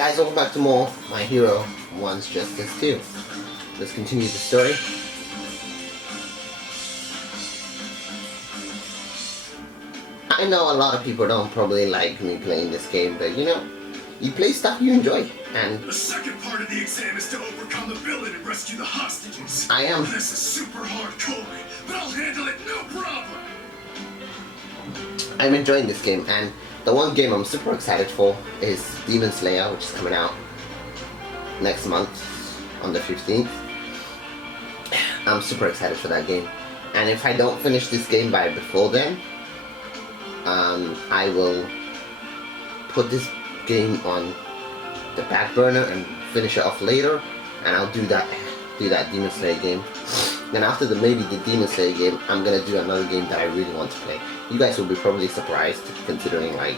Guys, welcome back to more My Hero Wants Justice 2. Let's continue the story. I know a lot of people don't probably like me playing this game, but you know, you play stuff you enjoy, and the second part of the exam is to overcome the villain and rescue the hostages. I am. This is super hardcore, but I'll handle it no problem. I'm enjoying this game, and the one game I'm super excited for is Demon Slayer, which is coming out next month on the 15th. I'm super excited for that game, and if I don't finish this game by before then, I will put this game on the back burner and finish it off later, and I'll do that Demon Slayer game. Then after maybe the Demon Slayer game, I'm gonna do another game that I really want to play. You guys will be probably surprised, considering like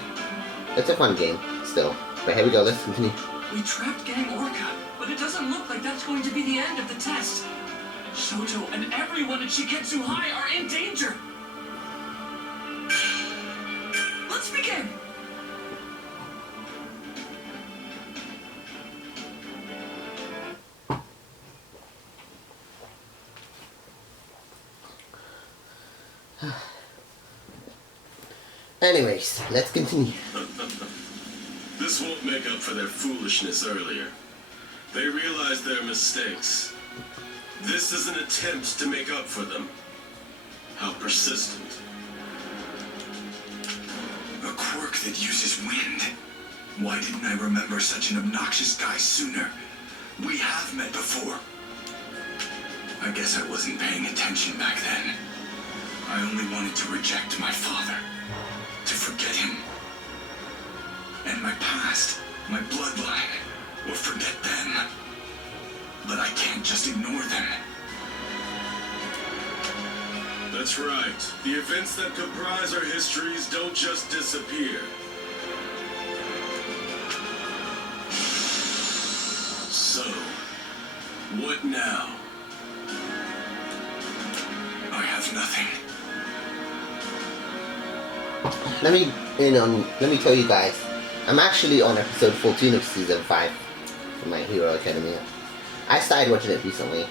it's a fun game still. But here we go. Let's continue. We trapped Gang Orca, but it doesn't look like that's going to be the end of the test. Shoto and everyone at Shiketsu High are in danger. Let's begin. Anyways, let's continue. This won't make up for their foolishness earlier. They realize their mistakes. This is an attempt to make up for them. How persistent. A quirk that uses wind. Why didn't I remember such an obnoxious guy sooner? We have met before. I guess I wasn't paying attention back then. I only wanted to reject my father. To forget him. And my past, my bloodline, will forget them. But I can't just ignore them. That's right. The events that comprise our histories don't just disappear. So, what now? I have nothing. Let me tell you guys, I'm actually on episode 14 of season 5 for My Hero Academia. I started watching it recently.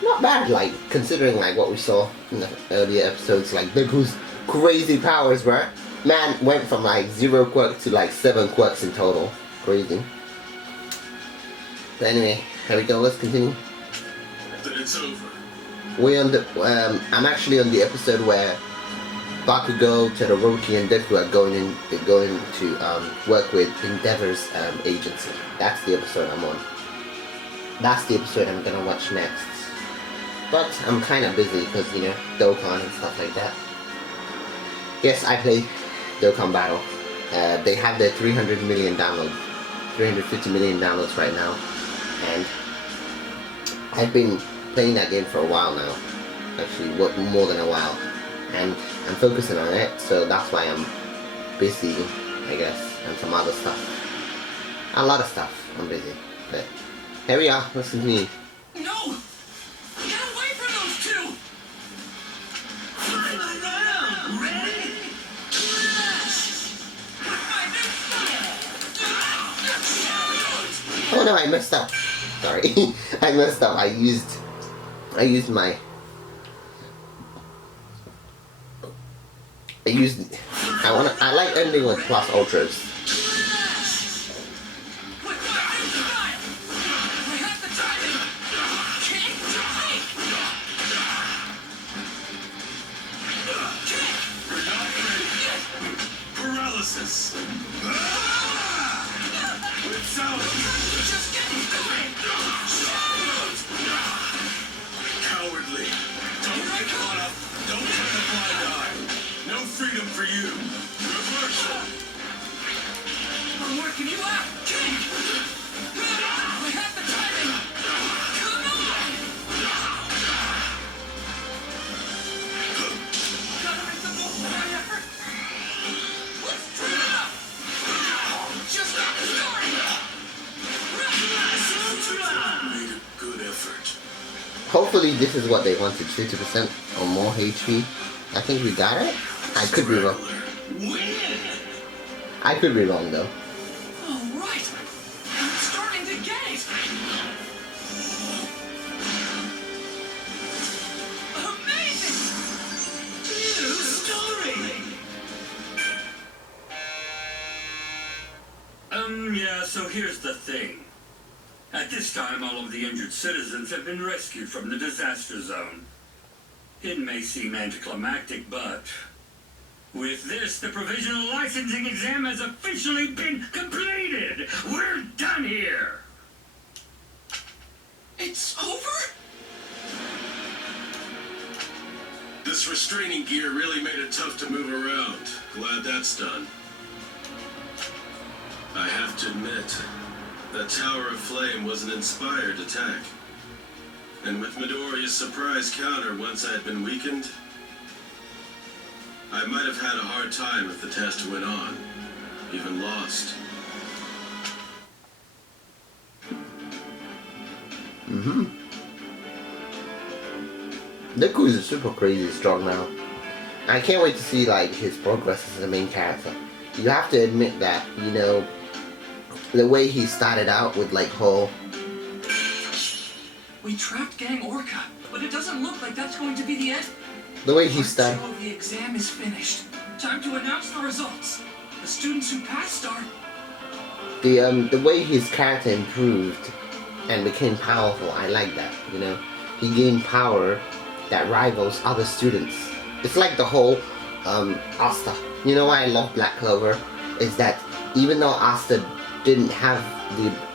Not bad, like, considering like what we saw in the earlier episodes, like Deku's crazy powers, bro. Man went from like 0 quirks to like 7 quirks in total. Crazy. But anyway, here we go, let's continue. Then it's over. I'm actually on the episode where Bakugo, Todoroki, and Deku are going to work with Endeavor's agency. That's the episode I'm on. That's the episode I'm gonna watch next. But I'm kind of busy because, you know, Dokkan and stuff like that. Yes, I play Dokkan Battle. They have their 300 million downloads, 350 million downloads right now, and I've been playing that game for a while now. Actually, more than a while. And I'm focusing on it, so that's why I'm busy, I guess, and some other stuff. A lot of stuff, I'm busy. But here we are, let's continue. No! Get away from those two! Final round! Ready? Oh no, I messed up. Sorry. I messed up. I used my... I like ending with plus ultras. Paralysis. It's out. Just getting started! Cowardly. Don't get caught up. Don't turn a blind eye. No freedom for you. Reversal. I'm working you out! I have the timing! Come on! Gotta make the most of my effort! Let's turn it up! Just got started! Made a good effort. Hopefully this is what they wanted, 50% or more HP. I think we got it. I could be wrong. Win. I could be wrong though. All right! Yeah, so here's the thing. At this time, all of the injured citizens have been rescued from the disaster zone. It may seem anticlimactic, but with this, the provisional licensing exam has officially been completed. We're done here. It's over? This restraining gear really made it tough to move around. Glad that's done. I have to admit, that Tower of Flame was an inspired attack. And with Midoriya's surprise counter once I had been weakened, I might have had a hard time if the test went on, even lost. Deku is super crazy strong now. I can't wait to see like his progress as a main character. You have to admit that, you know, the way he started out with like whole We trapped Gang Orca, but it doesn't look like that's going to be the end. the way he Part started 2 of the exam is finished. Time to announce the results. The students who passed are... the way his character improved and became powerful. I like that, you know. He gained power that rivals other students. It's like the whole Asta. You know why I love Black Clover is that even though Asta didn't have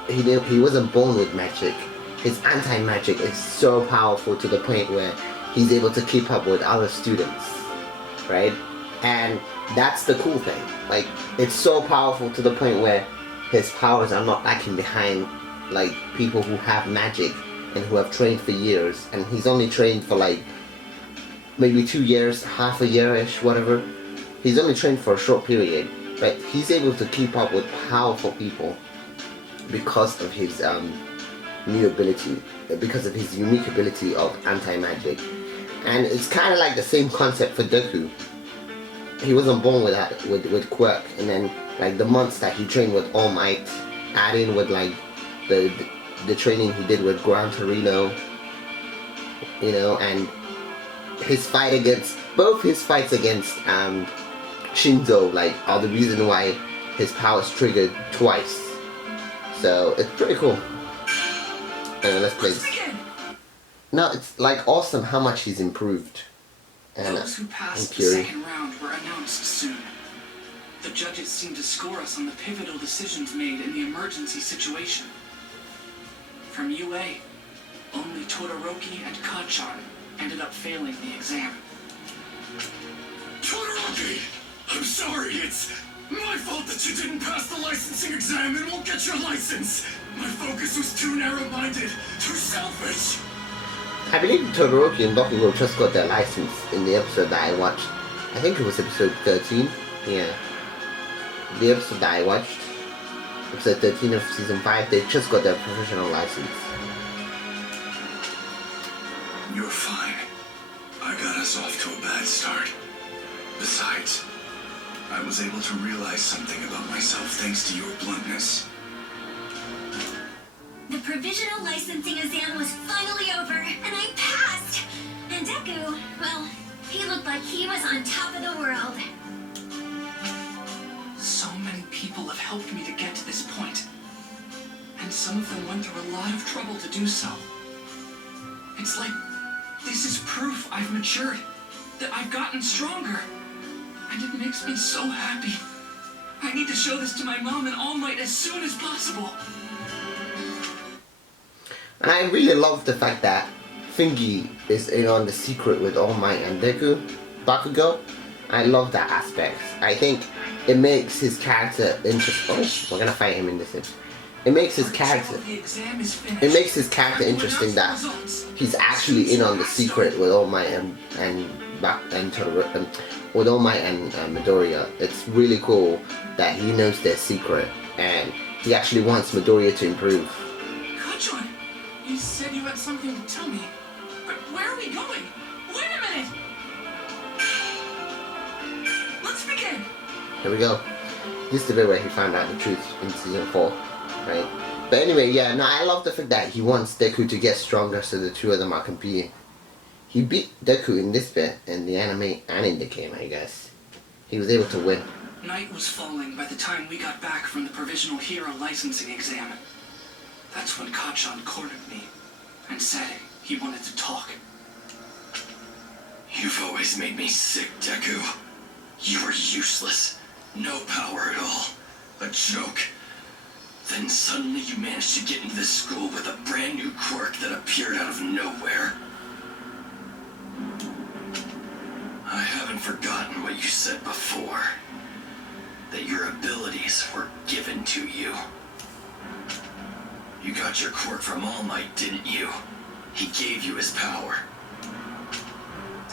he wasn't born with magic, his anti-magic is so powerful to the point where he's able to keep up with other students, right? And that's the cool thing. Like, it's so powerful to the point where his powers are not lacking behind like people who have magic and who have trained for years, and he's only trained for like maybe 2 years, half a year-ish, whatever. He's only trained for a short period, but he's able to keep up with powerful people because of his new ability, because of his unique ability of anti-magic. And it's kind of like the same concept for Deku. He wasn't born with that, with quirk, and then like the months that he trained with All Might, add in with like the training he did with Gran Torino, you know, and his fight against both his fights against Shinzo like are the reason why his powers triggered twice. So it's pretty cool. Let's play. Let's begin! No, it's like awesome how much he's improved. And Those who passed the Fury. second round were announced soon. The judges seemed to score us on the pivotal decisions made in the emergency situation. From UA, only Todoroki and Kacchan ended up failing the exam. Todoroki! I'm sorry, it's my fault that you didn't pass the licensing exam and won't get your license. My focus was too narrow-minded, too selfish. I believe Todoroki and Bakugo just got their license in the episode that I watched. I think it was episode 13. Yeah. The episode that I watched, episode 13 of season 5, they just got their professional license. You're fine. I got us off to a bad start. Besides, I was able to realize something about myself thanks to your bluntness. The provisional licensing exam was finally over, and I passed! And Deku, well, he looked like he was on top of the world. So many people have helped me to get to this point. And some of them went through a lot of trouble to do so. It's like this is proof I've matured, that I've gotten stronger. And it makes me so happy. I need to show this to my mom and All Might as soon as possible. And I really love the fact that Fingy is in on the secret with All Might and Bakugo. I love that aspect. I think it makes his character interesting. Oh, we're gonna fight him in this episode. It makes his character. It makes his character interesting that he's actually in on the secret with All Might and with All Might and Midoriya. It's really cool that he knows their secret and he actually wants Midoriya to improve. Kacchan, you said you had something to tell me. But where are we going? Wait a minute! Let's begin! Here we go. This is the bit where he found out the truth in season 4, right? But anyway, yeah, no, I love the fact that he wants Deku to get stronger so the two of them are competing. He beat Deku in this bit, in the anime and in the game, I guess. He was able to win. Night was falling by the time we got back from the provisional hero licensing exam. That's when Kachan cornered me and said he wanted to talk. You've always made me sick, Deku. You were useless. No power at all. A joke. Then suddenly you managed to get into this school with a brand new quirk that appeared out of nowhere. I haven't forgotten what you said before. That your abilities were given to you. You got your quirk from All Might, didn't you? He gave you his power.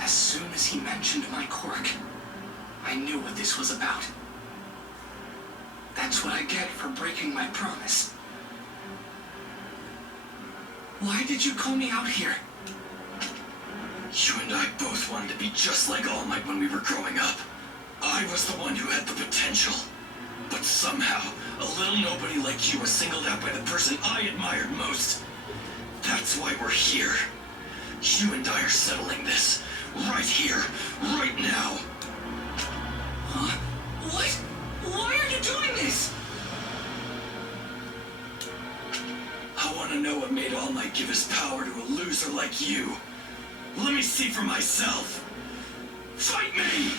As soon as he mentioned my quirk, I knew what this was about. That's what I get for breaking my promise. Why did you call me out here? You and I both wanted to be just like All Might when we were growing up. I was the one who had the potential. But somehow, a little nobody like you was singled out by the person I admired most. That's why we're here. You and I are settling this. Right here, right now. Huh? What? Why are you doing this? I want to know what made All Might give his power to a loser like you. Let me see for myself. Fight me!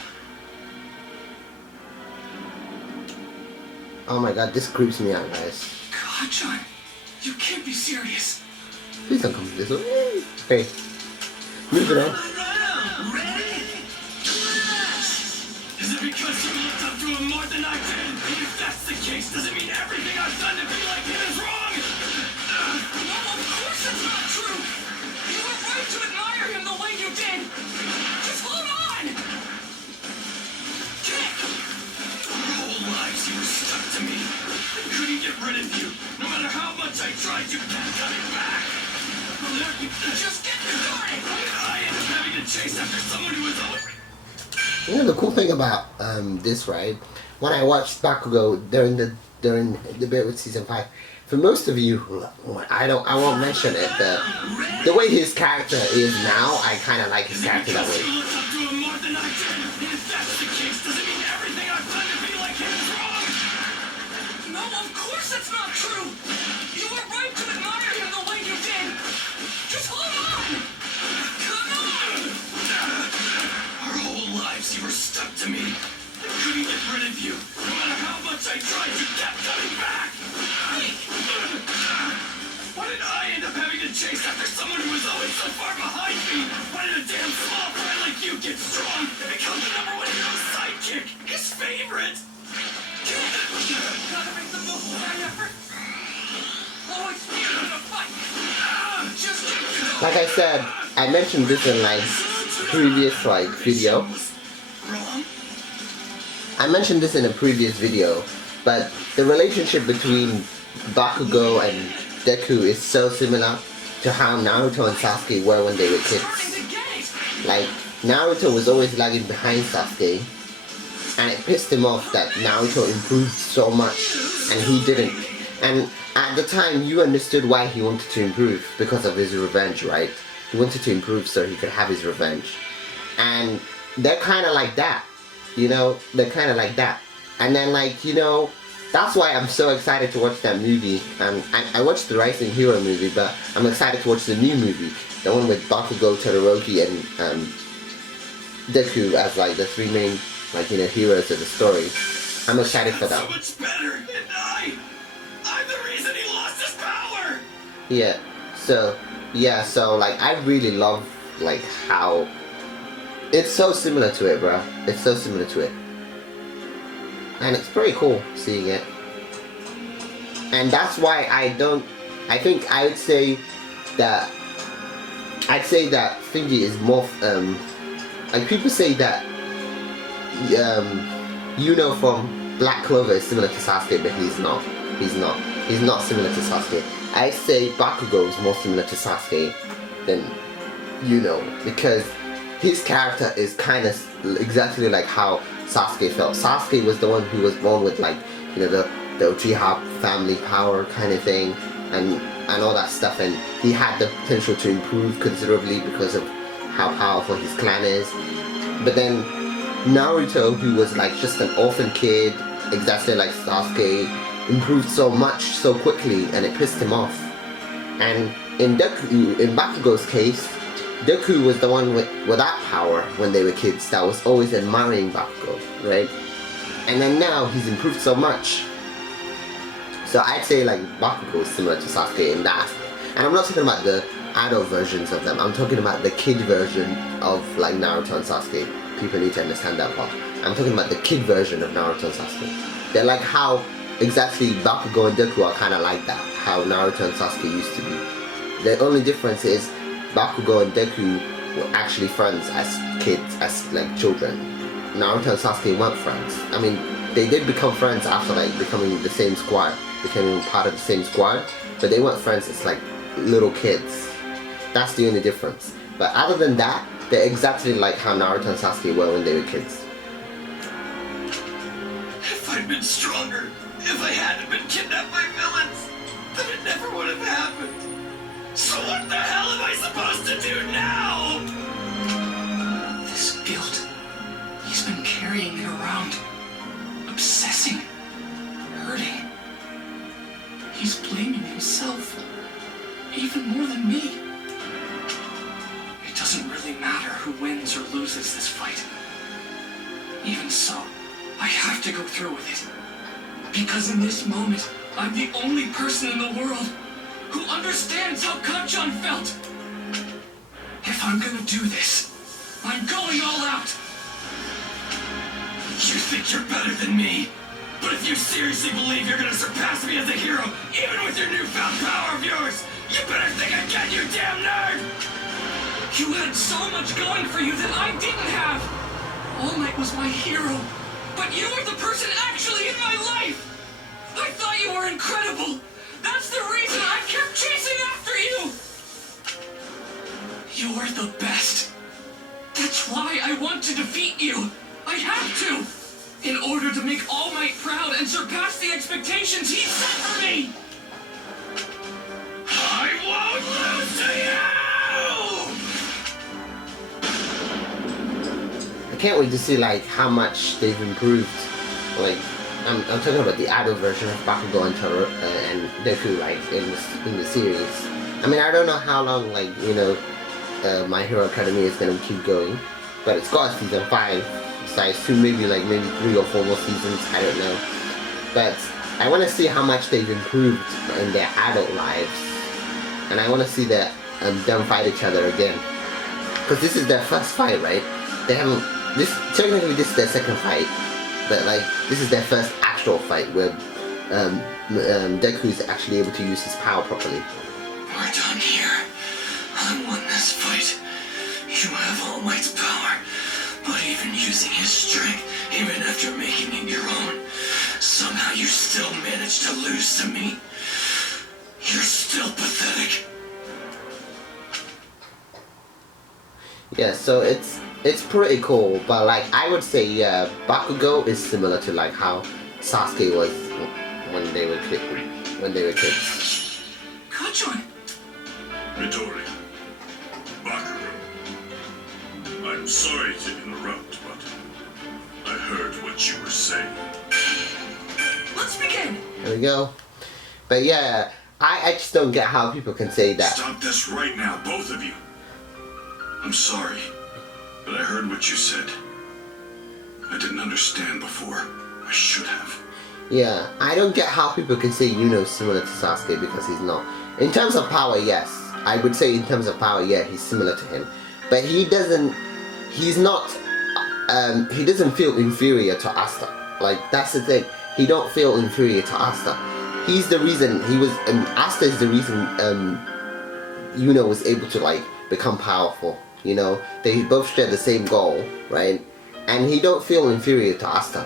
Oh my god, this creeps me out, guys. Kachan, you can't be serious. Please don't come to this way. Okay. Moving on. Is it because you looked up to him more than I did? If that's the case, does it mean everything I've done to be like him is wrong? No, of course it's not true. You were right to admire him the way you did. Just hold on. Kick. Our whole lives you were stuck to me. I couldn't get rid of you. No matter how much I tried, you kept coming back. Just get started. I ended up having to chase after someone who was always... You know the cool thing about this, right? When I watched Bakugo during the bit with season 5, for most of you, I won't mention it, but the way his character is now, I kind of like his character that way. You looked up to him more than I did. And if that's the case, does it mean everything I've done to be like him is wrong? No, of course that's not true. You were right to admire him the way you did. Just hold on. Come on. Our whole lives you were stuck to me. I couldn't get rid of you. No matter how much I tried, you kept coming back. Why did I end up having to chase after someone who was always so far behind me? Why did a damn small fry like you get strong and become the #1 hero sidekick? His favorite! Gotta make the most of that effort. Always fear in a fight. Just keep Like I said, I mentioned this in like previous video. Wrong? I mentioned this in a previous video, but the relationship between Bakugo and Deku is so similar to how Naruto and Sasuke were when they were kids. starting to get it. Like, Naruto was always lagging behind Sasuke, and it pissed him off that Naruto improved so much, and he didn't. And at the time, you understood why he wanted to improve, because of his revenge, right? He wanted to improve so he could have his revenge. And they're kind of like that, you know? They're kind of like that. And then, like, you know, that's why I'm so excited to watch that movie. I watched the Rising Hero movie, but I'm excited to watch the new movie. The one with Bakugo, Todoroki, and Deku as, like, the three main, like, you know, heroes of the story. I'm excited for So that. much better, and I'm the reason he lost his power! Yeah, so, like, I really love, like, how... It's so similar to it, bro. It's so similar to it. And it's pretty cool seeing it. And that's why I think I would say that... I'd say that Thingy is more... like, people say that... Yuno from Black Clover is similar to Sasuke, but he's not. He's not similar to Sasuke. I say Bakugo is more similar to Sasuke than Yuno, because his character is kind of exactly like how Sasuke felt. Sasuke was the one who was born with, like, you know, the Uchiha family power kind of thing, and all that stuff, and he had the potential to improve considerably because of how powerful his clan is. But then Naruto, who was like just an orphan kid, exactly like Sasuke, improved so much so quickly, and it pissed him off. And in Bakugo's case, Deku was the one with that power when they were kids that was always admiring Bakugo, right? And then now he's improved so much. So I'd say like Bakugo is similar to Sasuke in that. And I'm not talking about the adult versions of them. I'm talking about the kid version of like Naruto and Sasuke. People need to understand that part. I'm talking about the kid version of Naruto and Sasuke. They're like how exactly Bakugo and Deku are kind of like that. How Naruto and Sasuke used to be. The only difference is Bakugo and Deku were actually friends as kids, as like children. Naruto and Sasuke weren't friends. I mean, they did become friends after like becoming the same squad, becoming part of the same squad, but they weren't friends as like little kids. That's the only difference. But other than that, they're exactly like how Naruto and Sasuke were when they were kids. If I'd been stronger, if I hadn't been kidnapped by villains, then it never would have happened. So what the hell am I supposed to do now? This guilt, he's been carrying it around, obsessing, hurting. He's blaming himself, even more than me. It doesn't really matter who wins or loses this fight. Even so, I have to go through with it. Because in this moment, I'm the only person in the world who understands how Kacchan felt. If I'm gonna do this, I'm going all out. You think you're better than me? But if you seriously believe you're gonna surpass me as a hero, even with your newfound power of yours, you better think again, you damn nerd! You had so much going for you that I didn't have. All Might was my hero, but you were the person actually in my life. I thought you were incredible. That's the reason I kept chasing after you. You're the best. That's why I want to defeat you. I have to. In order to make All Might proud and surpass the expectations he set for me. I won't lose to you! I can't wait to see like how much they've improved. Like I'm talking about the adult version of Bakugo and Deku like in the series. I mean, I don't know how long like My Hero Academia is gonna keep going, but it's got season 5. So I assume maybe 3 or 4 more seasons. I don't know. But I want to see how much they've improved in their adult lives, and I want to see them fight each other again. Because this is their first fight, right? They haven't. Technically this is their second fight, but this is their first actual fight where Deku is actually able to use his power properly. We're done here. I won this fight. You have All Might's power, but even using his strength, even after making it your own, somehow you still managed to lose to me. You're still pathetic. Yeah, so it's pretty cool, but I would say Bakugo is similar to how Sasuke was when they were kids. Kacchan! Midori. Bakugo. I'm sorry to interrupt, but I heard what you were saying. Let's begin! There we go. But yeah, I just don't get how people can say that. Stop this right now, both of you. I'm sorry, but I heard what you said. I didn't understand before. I should have. Yeah, I don't get how people can say Yuno's similar to Sasuke because he's not. In terms of power, yes. I would say in terms of power, yeah, he's similar to him. But he doesn't feel inferior to Asta. That's the thing. He don't feel inferior to Asta. He's the reason Asta is the reason Yuno was able to become powerful. They both share the same goal, right? And he don't feel inferior to Asta.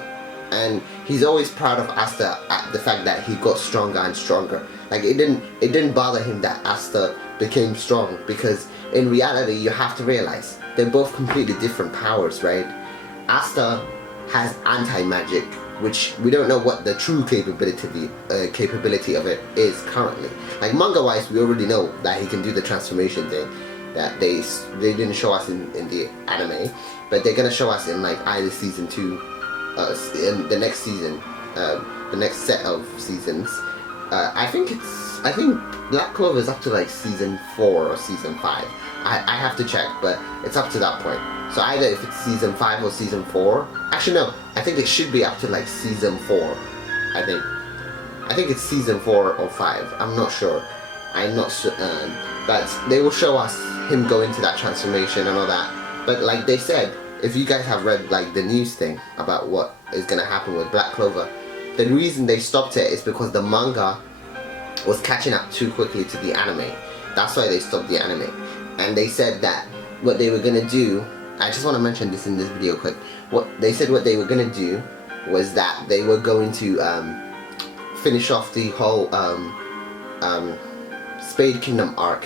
And he's always proud of Asta at the fact that he got stronger and stronger. It didn't bother him that Asta became strong, because in reality you have to realize they're both completely different powers, right? Asta has anti-magic, which we don't know what the true capability of it is currently. Manga-wise, we already know that he can do the transformation thing. that they didn't show us in the anime, but they're gonna show us in like either season 2, in the next season, the next set of seasons. I think Black Clover is up to like season 4 or season 5. I have to check, but it's up to that point. So either if it's season 5 or season 4. Actually no, I think it should be up to like season 4. I think it's season 4 or 5. I'm not sure. I'm not sure. But they will show us him go into that transformation and all that. But like they said, if you guys have read like the news thing about what is gonna happen with Black Clover, the reason they stopped it is because the manga was catching up too quickly to the anime. That's why they stopped the anime. And they said that what they were gonna do, I just want to mention this in this video quick. What they were gonna do was that they were going to finish off the whole Spade Kingdom arc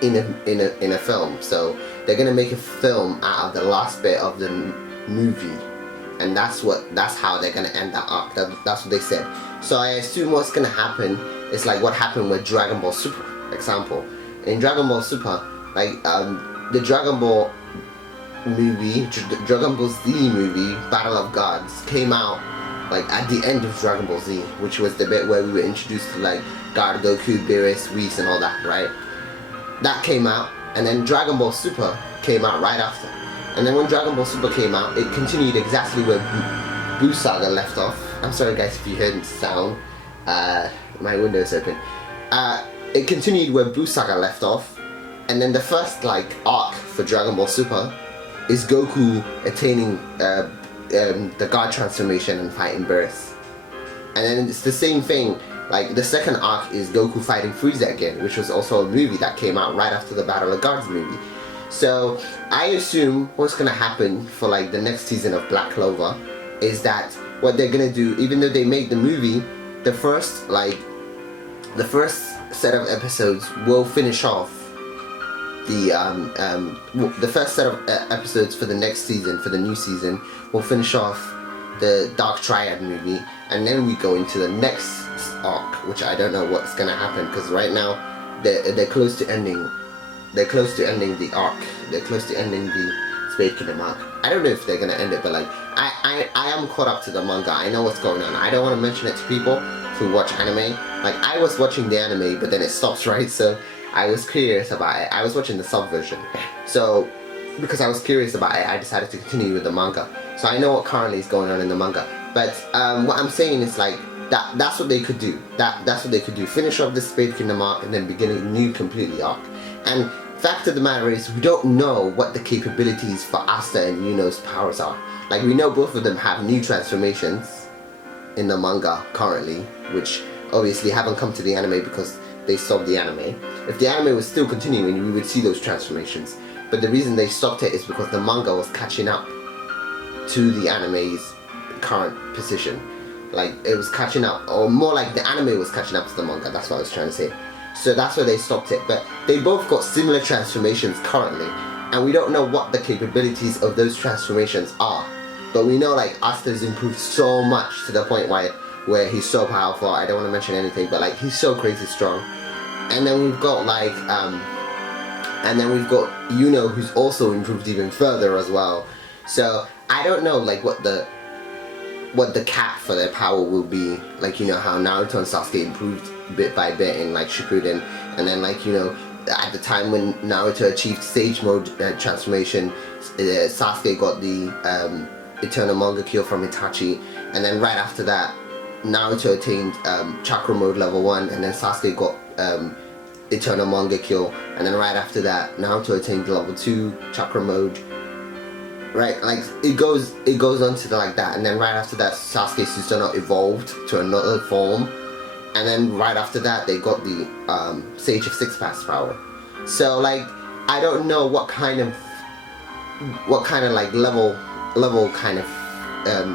in a film. So they're gonna make a film out of the last bit of the movie, and that's how they're gonna end that arc. That's what they said. So I assume what's gonna happen is like what happened with Dragon Ball Super. Example, in Dragon Ball Super, like the Dragon Ball movie, Dragon Ball Z movie, Battle of Gods, came out like at the end of Dragon Ball Z, which was the bit where we were introduced to like God, Goku, Beerus, Whis and all that, right? That came out, and then Dragon Ball Super came out right after. And then when Dragon Ball Super came out, it continued exactly where Buu Saga left off. I'm sorry guys if you heard sound, my window is open. It continued where Buu Saga left off, and then the first like arc for Dragon Ball Super is Goku attaining the God transformation and fighting Beerus. And then it's the same thing, like the second arc is Goku fighting Frieza again, which was also a movie that came out right after the Battle of Gods movie. So I assume what's gonna happen for like the next season of Black Clover is that what they're gonna do, even though they made the movie, the first set of episodes will finish off the first set of episodes for the next season, for the new season, will finish off the Dark Triad movie, and then we go into the next arc, which I don't know what's gonna happen, because right now they're close to ending. They're close to ending the arc. They're close to ending the Spade Kingdom arc. I don't know if they're gonna end it, but like I am caught up to the manga. I know what's going on. I don't want to mention it to people who watch anime. Like I was watching the anime, but then it stops, right? So I was curious about it. I was watching the sub version. So because I was curious about it, I decided to continue with the manga. So I know what currently is going on in the manga. But what I'm saying is like that's what they could do. That's what they could do. Finish off the Spade Kingdom arc and then begin a new completely arc. And fact of the matter is, we don't know what the capabilities for Asta and Yuno's powers are. Like we know both of them have new transformations in the manga currently, which obviously haven't come to the anime because they stopped the anime. If the anime was still continuing, we would see those transformations. But the reason they stopped it is because the manga was catching up to the anime's current position. Like it was catching up, or more like the anime was catching up to the manga. That's what I was trying to say. So that's why they stopped it. But they both got similar transformations currently, and we don't know what the capabilities of those transformations are. But we know like Asta's improved so much to the point where he's so powerful. I don't want to mention anything, but like he's so crazy strong. And then we've got like Yuno, who's also improved even further as well. So I don't know like what the cap for their power will be. Like, you know how Naruto and Sasuke improved bit by bit in like Shippuden, and then like, you know, at the time when Naruto achieved Sage Mode transformation, Sasuke got the Eternal Manga Cure from Itachi, and then right after that Naruto attained Chakra Mode level 1, and then Sasuke got Eternal Manga Cure, and then right after that Naruto attained level 2 Chakra Mode. Right, like it goes on to like that, and then right after that Sasuke Susanoo evolved to another form, and then right after that they got the Sage of Six Paths power. So like I don't know what kind of like level kind of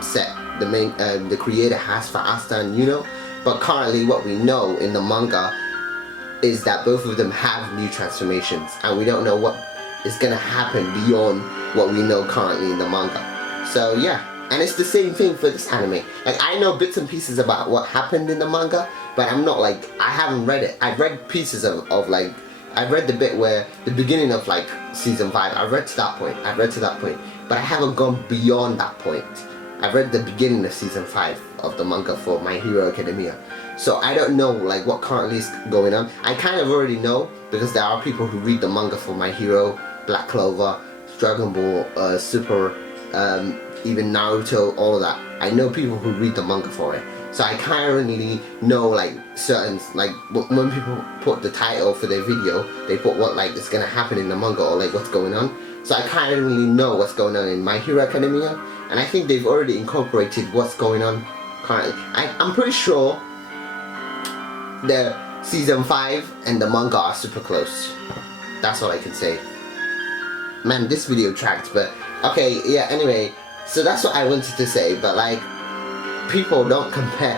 set the creator has for Asta and Yuno, but currently what we know in the manga is that both of them have new transformations, and we don't know what is gonna happen beyond what we know currently in the manga. So yeah, and it's the same thing for this anime. Like I know bits and pieces about what happened in the manga, but I'm not like, I haven't read it. I've read pieces of like I read the bit where the beginning of like season 5. I read to that point. But I haven't gone beyond that point. I read the beginning of season 5 of the manga for My Hero Academia. So I don't know like what currently is going on. I kind of already know because there are people who read the manga for My Hero, Black Clover, Dragon Ball, Super, even Naruto, all of that. I know people who read the manga for it. So I currently know like certain, like when people put the title for their video, they put what like is gonna happen in the manga or like what's going on. So I currently know what's going on in My Hero Academia, and I think they've already incorporated what's going on currently. I'm pretty sure the season 5 and the manga are super close. That's all I can say. Man, this video tracked, but okay, yeah, anyway, so that's what I wanted to say, but like, people don't compare,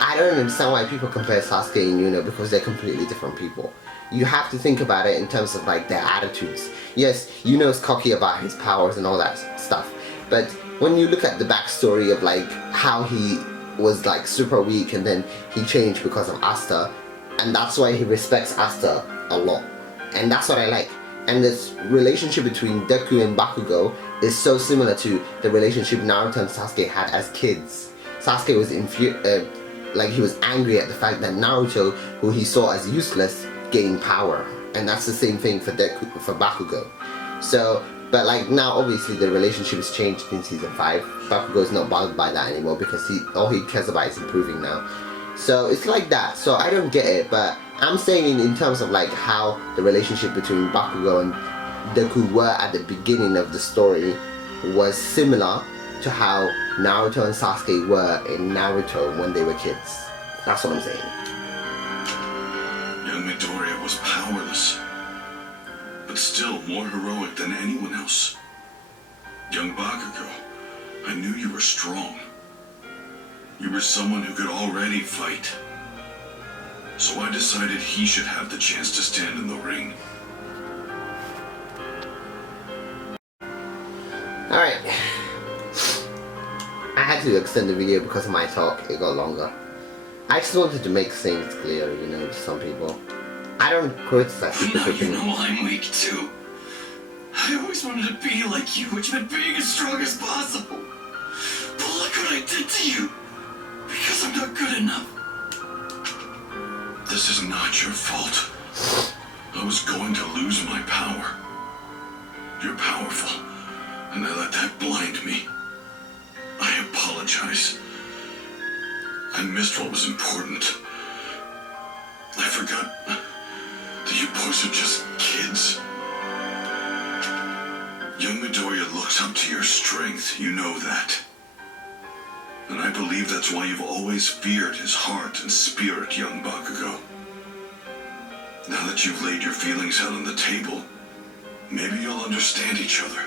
I don't understand why people compare Sasuke and Yuno, because they're completely different people. You have to think about it in terms of like their attitudes. Yes, Yuno's cocky about his powers and all that stuff, but when you look at the backstory of like how he was like super weak and then he changed because of Asta, and that's why he respects Asta a lot, and that's what I like. And this relationship between Deku and Bakugo is so similar to the relationship Naruto and Sasuke had as kids. Sasuke was like he was angry at the fact that Naruto, who he saw as useless, gained power, and that's the same thing for Bakugo. So, but like now, obviously the relationship has changed in season 5. Bakugo is not bothered by that anymore because all he cares about is improving now. So it's like that. So I don't get it, but I'm saying in terms of like how the relationship between Bakugo and Deku were at the beginning of the story was similar to how Naruto and Sasuke were in Naruto when they were kids. That's what I'm saying. Young Midoriya was powerless, but still more heroic than anyone else. Young Bakugo, I knew you were strong. You were someone who could already fight. So I decided he should have the chance to stand in the ring. Alright. I had to extend the video because of my talk. It got longer. I just wanted to make things clear, you know, to some people. I don't criticize people for You know I'm weak too. I always wanted to be like you, which meant being as strong as possible. But look what I did to you. Because I'm not good enough. This is not your fault. I was going to lose my power. You're powerful, and I let that blind me. I apologize. I missed what was important. I forgot that you boys are just kids. Young Midoriya looks up to your strength, you know that. And I believe that's why you've always feared his heart and spirit, young Bakugo. Now that you've laid your feelings out on the table, maybe you'll understand each other.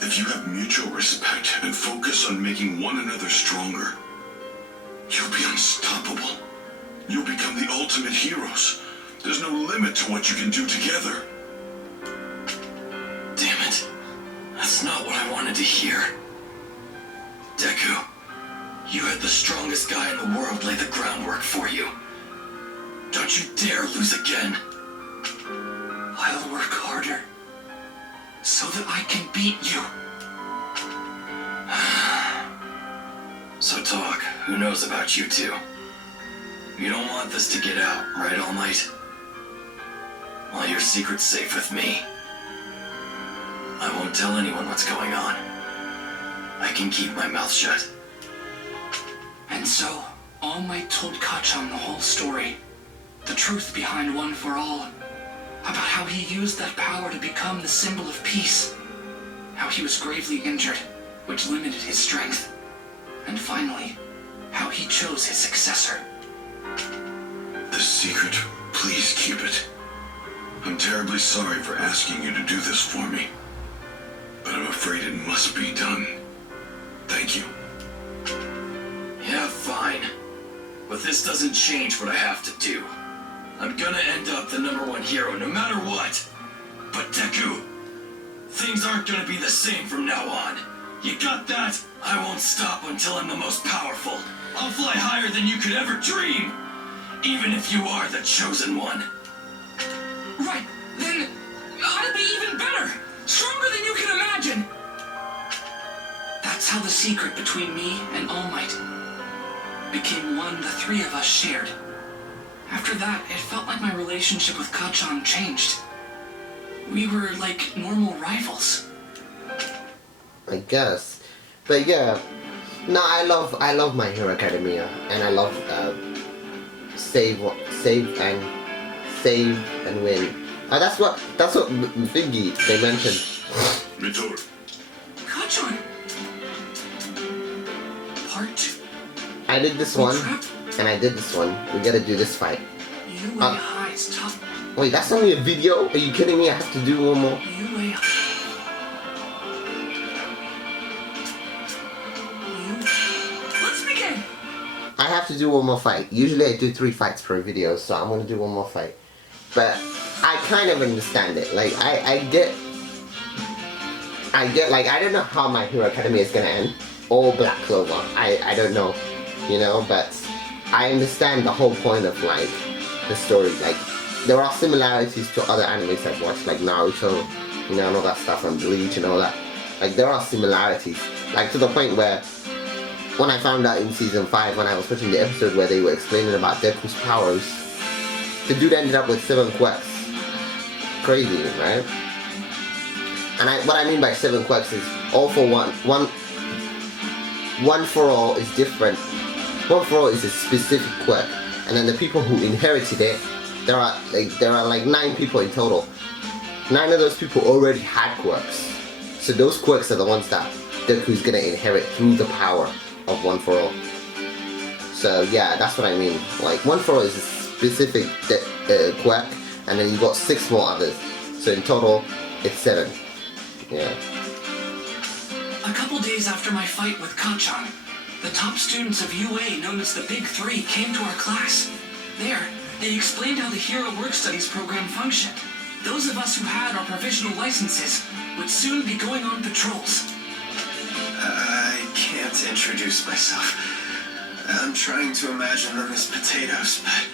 If you have mutual respect and focus on making one another stronger, you'll be unstoppable. You'll become the ultimate heroes. There's no limit to what you can do together. Damn it. That's not what I wanted to hear. Deku, you had the strongest guy in the world lay the groundwork for you. Don't you dare lose again. I'll work harder so that I can beat you. So talk, who knows about you two? You don't want this to get out, right, All Might? Well, your secret's safe with me. I won't tell anyone what's going on. I can keep my mouth shut. And so, All Might told Kachan the whole story. The truth behind One for All. About how he used that power to become the symbol of peace. How he was gravely injured, which limited his strength. And finally, how he chose his successor. The secret, please keep it. I'm terribly sorry for asking you to do this for me, but I'm afraid it must be done. Thank you. Yeah, fine. But this doesn't change what I have to do. I'm gonna end up the #1 hero no matter what. But Deku, things aren't gonna be the same from now on. You got that? I won't stop until I'm the most powerful. I'll fly higher than you could ever dream. Even if you are the chosen one. Right, then I'll be even better. Stronger than you can imagine. That's how the secret between me and All Might became one the three of us shared. After that, it felt like my relationship with Kachan changed. We were like normal rivals. I guess. But yeah. No, I love My Hero Academia, and I love save and win. That's what Thingy they mentioned. Midori. Kachan! Part 2. I did this one, and I did this one. We gotta do this fight. UA High's top. Wait, that's only a video? Are you kidding me? I have to do one more. UA. Let's begin! I have to do one more fight. Usually I do 3 fights per video, so I'm gonna do one more fight. But I kind of understand it. Like, I get, like, I don't know how My Hero Academia is gonna end. Or Black Clover. I don't know. You know, but I understand the whole point of, like, the story. Like, there are similarities to other animes I've watched, like Naruto, you know, and all that stuff, and Bleach and all that. Like, there are similarities. Like, to the point where, when I found out in season 5, when I was watching the episode where they were explaining about Deku's powers, the dude ended up with 7 quirks. Crazy, right? And what I mean by 7 quirks is all for one for all is different. One for all is a specific quirk, and then the people who inherited it, there are like 9 people in total. 9 of those people already had quirks, so those quirks are the ones that Deku's gonna inherit through the power of One for All. So yeah, that's what I mean. Like, One for All is a specific quirk, and then you got 6 more others. So in total, it's 7. Yeah. A couple days after my fight with Kachan, the top students of UA, known as the Big Three, came to our class. There, they explained how the Hero Work Studies program functioned. Those of us who had our provisional licenses would soon be going on patrols. I can't introduce myself. I'm trying to imagine them as potatoes, but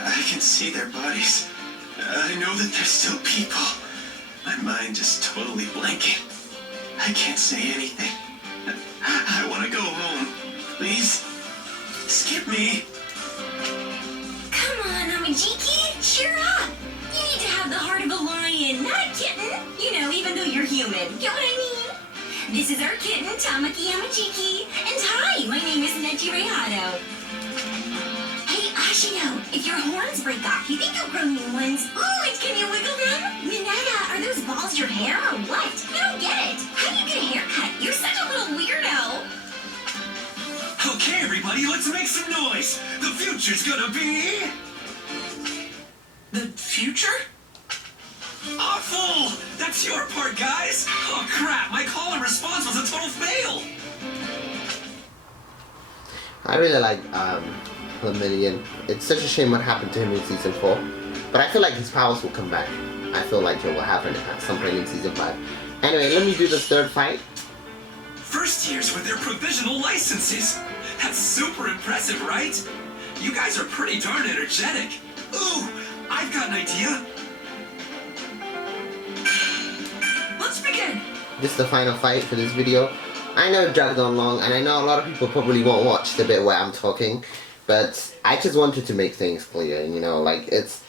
I can see their bodies. I know that they're still people. My mind is totally blanking. I can't say anything. I want to go home. Please, skip me. Come on, Amajiki, cheer up. You need to have the heart of a lion, not a kitten. You know, even though you're human. Get what I mean? This is our kitten, Tamaki Amajiki. And hi, my name is Neji Reihado. Hey, Ashino, if your horns break off, you think you'll grow new ones? Ooh, and can you wiggle them? Mineta, are those balls your hair or what? I don't get it. How do you get a haircut? You're such a little weirdo. Okay, everybody, let's make some noise. The future's gonna be... The future? awful! That's your part, guys! Oh, crap, my call and response was a total fail! I really like Lemillion. It's such a shame what happened to him in season 4. But I feel like his powers will come back. I feel like it will happen at some point in season 5. Anyway, let me do the 3rd fight. First years with their provisional licenses. That's super impressive, right? You guys are pretty darn energetic. Ooh, I've got an idea. Let's begin! This is the final fight for this video. I know it dragged on long, and I know a lot of people probably won't watch the bit where I'm talking, but I just wanted to make things clear, you know, like, it's...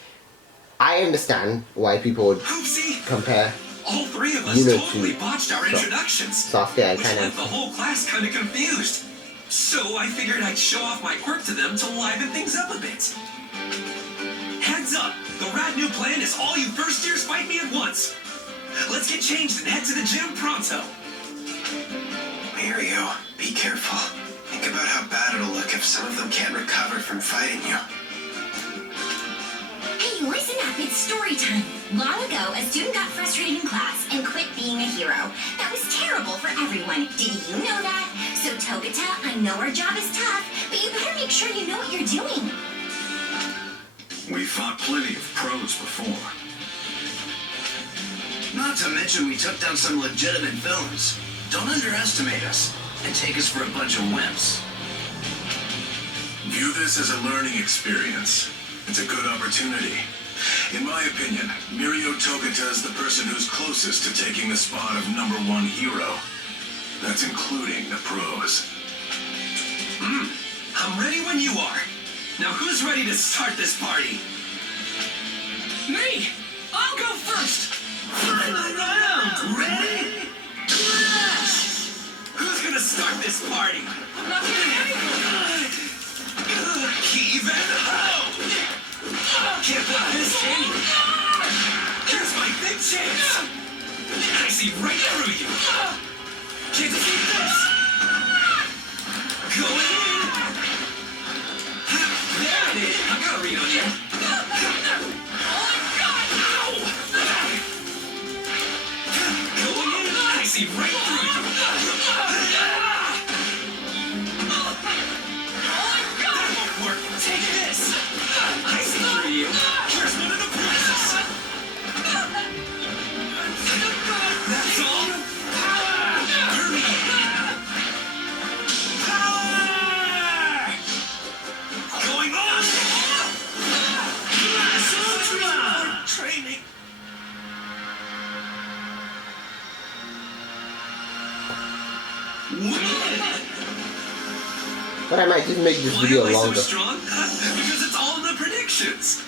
I understand why people would Oopsie! compare All 3 of us Yuno totally to botched our introductions. Sasuke. I Which kind left the of... whole class kind of confused. So I figured I'd show off my quirk to them to liven things up a bit. Heads up! The rad new plan is all you first years fight me at once. Let's get changed and head to the gym pronto. Mirio, be careful. Think about how bad it'll look if some of them can't recover from fighting you. Hey, listen up, it's story time. Long ago, a student got frustrated in class and quit being a hero. That was terrible for everyone. Did you know that? So, Togata, I know our job is tough, but you better make sure you know what you're doing. We fought plenty of pros before. Not to mention we took down some legitimate villains. Don't underestimate us and take us for a bunch of wimps. View this as a learning experience. It's a good opportunity. In my opinion, Mirio Togata is the person who's closest to taking the spot of #1 hero. That's including the pros. I'm ready when you are. Now who's ready to start this party? Me! I'll go first! Final round! Ready? Who's gonna start this party? I'm not getting anything! Heave and ho! Can't block this, can you? Here's my big chance! I see right through you! Can't defeat this! Going in! There it is! I got a read on you! Ow! Going in! I see right through you! That won't work! Take this! I see through you! Here's one of the prizes! That's all! Permeate! Power! Going on! Blast Ultra! Training! But I might just make this Why video am I longer. so strong? Because it's all in the predictions!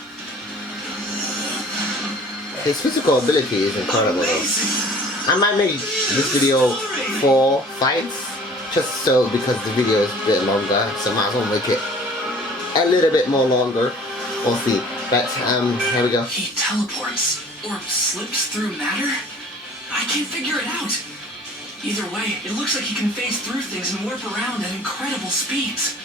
His physical ability is incredible though. Amazing! I might make this video 4 fights, just so because the video is a bit longer, so might as well make it a little bit more longer. We'll see. But here we go. He teleports or slips through matter? I can't figure it out. Either way, it looks like he can phase through things and warp around at incredible speeds.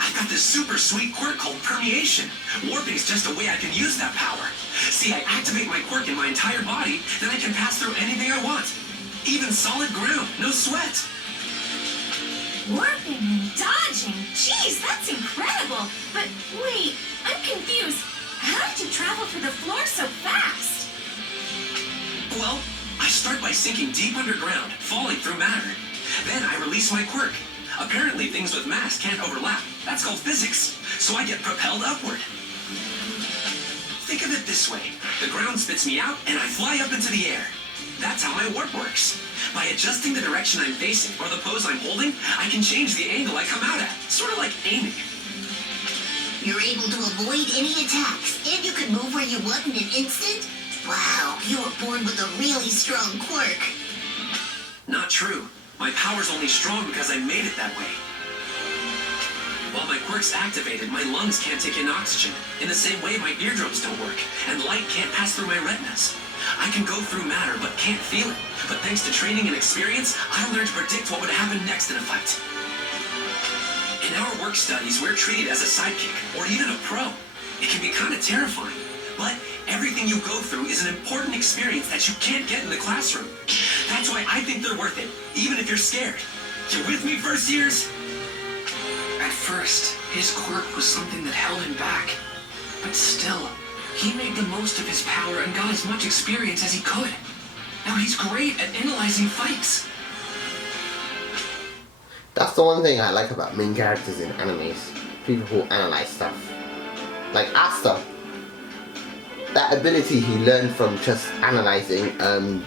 I've got this super sweet quirk called permeation. Warping's just a way I can use that power. See, I activate my quirk in my entire body, then I can pass through anything I want. Even solid ground, no sweat. Warping and dodging. Jeez, that's incredible. But wait, I'm confused. How did you travel through the floor so fast? Well, I start by sinking deep underground, falling through matter. Then I release my quirk. Apparently things with mass can't overlap. That's called physics. So I get propelled upward. Think of it this way. The ground spits me out and I fly up into the air. That's how my warp works. By adjusting the direction I'm facing or the pose I'm holding, I can change the angle I come out at. Sort of like aiming. You're able to avoid any attacks, and you can move where you want in an instant? Wow, you were born with a really strong quirk. Not true. My power's only strong because I made it that way. While my quirk's activated, my lungs can't take in oxygen. In the same way, my eardrums don't work, and light can't pass through my retinas. I can go through matter, but can't feel it. But thanks to training and experience, I learned to predict what would happen next in a fight. In our work studies, we're treated as a sidekick, or even a pro. It can be kind of terrifying, but everything you go through is an important experience that you can't get in the classroom. That's why I think they're worth it, even if you're scared. You with me, first years? At first, his quirk was something that held him back. But still, he made the most of his power and got as much experience as he could. Now he's great at analyzing fights. That's the one thing I like about main characters in animes. People who analyze stuff. Like Asta. That ability he learned from just analyzing I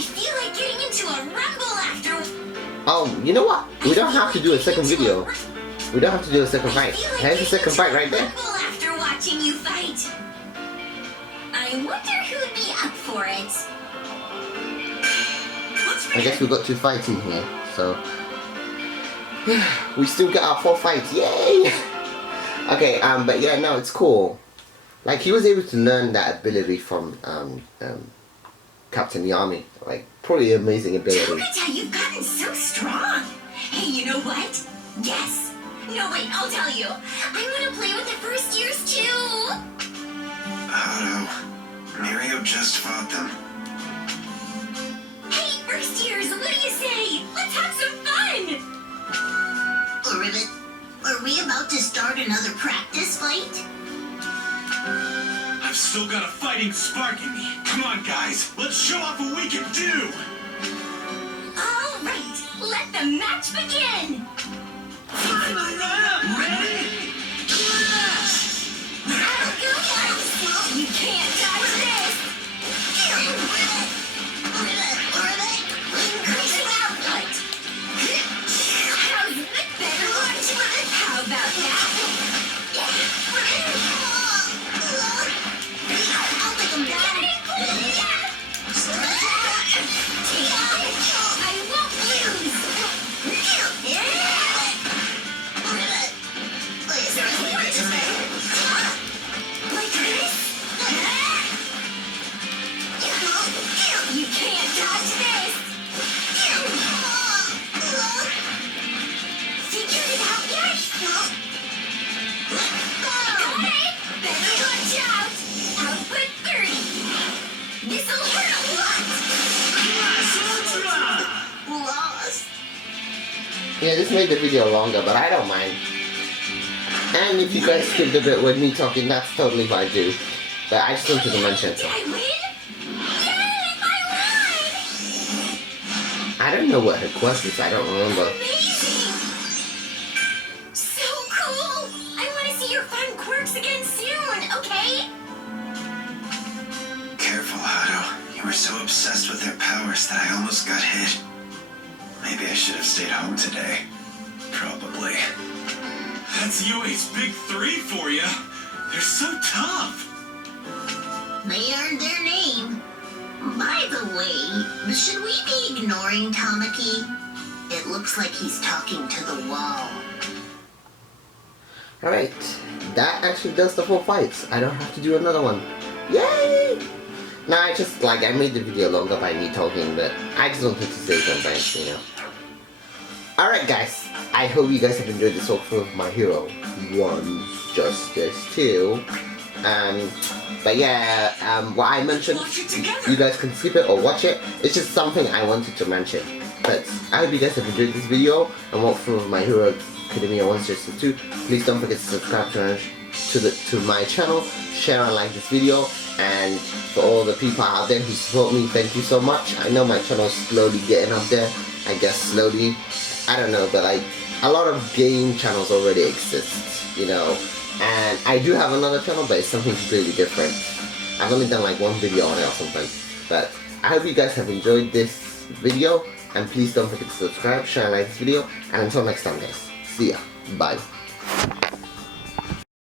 feel like getting into a rumble after... oh, you know what? We don't have to do a second video. We don't have to do a second fight. Here's the second fight right there. Rumble after watching you fight. I wonder who'd be up for it. I guess we've got 2 fights in here, so we still get our 4 fights, yay! Okay, but yeah, no, it's cool. Like, he was able to learn that ability from Captain Yami. Like, pretty amazing ability. Togata, you've gotten so strong. Hey, you know what? Yes. No, wait, I'll tell you. I want to play with the first years too. Haru, Mirio just fought them. Hey, first years, what do you say? Let's have some fun. Ribbit, are we about to start another practice fight? I've still got a fighting spark in me. Come on, guys. Let's show off what we can do. All right, let the the match begin! Ready? I'll go first! You can't dodge this! Increasing output! How's it better launch? How about that? I'll take him down. I won't lose! Like this? You can't dodge this! Figured it out yet? Got it! Better watch out! Output 30! This'll hurt a lot! Lost. Yeah, this made the video longer, but I don't mind. And if you guys skipped a bit with me talking, that's totally fine too. But I just wanted to mention Did so. I win? Yay! I I don't know what her quest is, I don't won! remember. Amazing! So cool! I want to see your fun quirks again soon, okay? Careful, Hato. You were so obsessed with their powers that I almost got hit. Maybe I should have stayed home today. Probably. That's UA's big three for you. They're so tough. They earned their name. By the way, should we be ignoring Tamaki? It looks like he's talking to the wall. Alright, that actually does the full fights. I don't have to do another one. Yay! Nah, I just, like, I made the video longer by me talking, but I just wanted to say something, you know. Alright guys, I hope you guys have enjoyed this walkthrough of My Hero 1 Justice 2. But yeah, what I mentioned, Watch it together. you guys can skip it or watch it. It's just something I wanted to mention. But I hope you guys have enjoyed this video and walkthrough of My Hero Academia 1 Justice 2. Please don't forget to subscribe to my channel, share and like this video, and for all the people out there who support me, thank you so much. I know my channel is slowly getting up there, I guess slowly, I don't know, but like a lot of game channels already exist, you know, and I do have another channel, but it's something completely different. I've only done like one video on it or something, but I hope you guys have enjoyed this video, and please don't forget to subscribe, share and like this video, and until next time guys, see ya, bye.